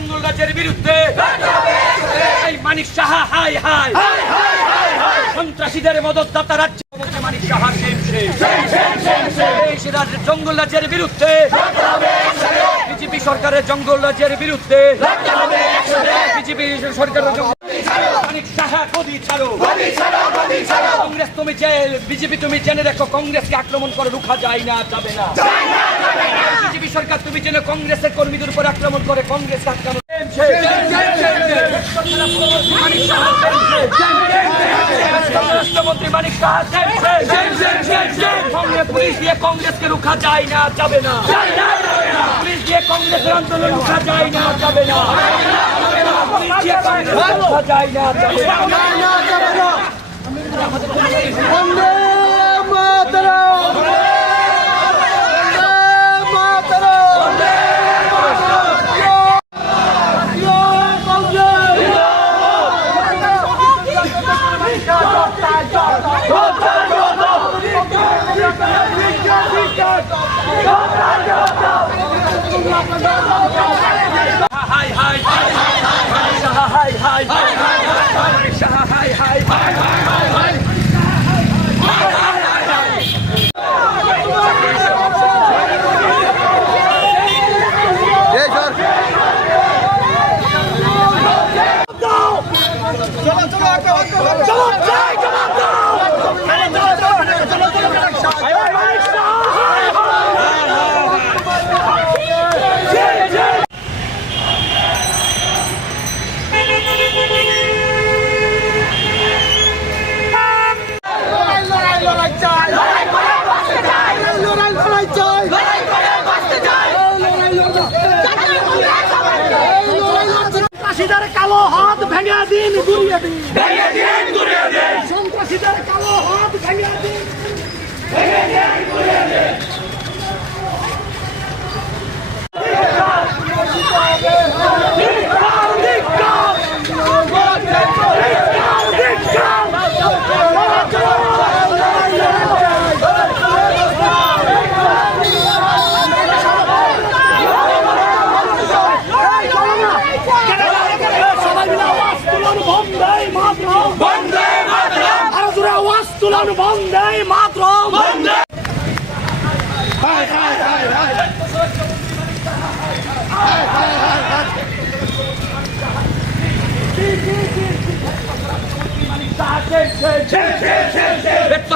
জঙ্গল রাজের বিরুদ্ধে। মানিক সাহা হাই হাই সন্ত্রাসীদের মদতদাতা রাজ্য। মানিক সাহা জঙ্গল রাজের বিরুদ্ধে। বিজেপি সরকারের জঙ্গল রাজের বিরুদ্ধে। বিজেপি সরকারের মানিক সাহা, গদি ছাড়ো। তুমি বিজেপি তুমি জেনে দেখো কংগ্রেসকে আক্রমণ করে রুখা যায় না যাবে না বিজেপি সরকার তুমি জেনে কংগ্রেসের কর্মীদের উপর আক্রমণ করে কংগ্রেস আক্রমণ রাষ্ট্রমন্ত্রী মানিক পুলিশ দিয়ে কংগ্রেসকে রুখা যায় না যাবে না পুলিশ দিয়ে কংগ্রেসের আন্দোলন রুখা যায় না যাবে না পুলিশ দিয়ে রুখা যায় না যাবে না হাই হাই মানিক সাহা হাই হাই মানিক সাহা হাই হাই লড়াই লড়াই লড়াই চাই লড়াই লড়াই লড়াই চাই লড়াই লড়াই সন্ত্রাসীদের কালো হাত ভেঙে দিন গুড়িয়ে দিন। ভেঙে দিন গুড়িয়ে দিন। সন্ত্রাসীদের কালো হাত ভেঙে দিন। তুলুন বন্দে হাই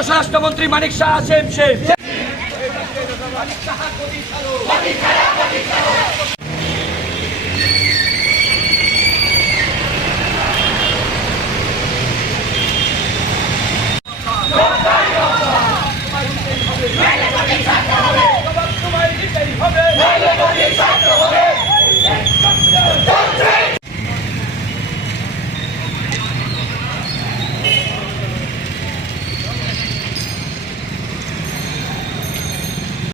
স্বরাষ্ট্রমন্ত্রী মানিক শাহ সেম সেম। 네.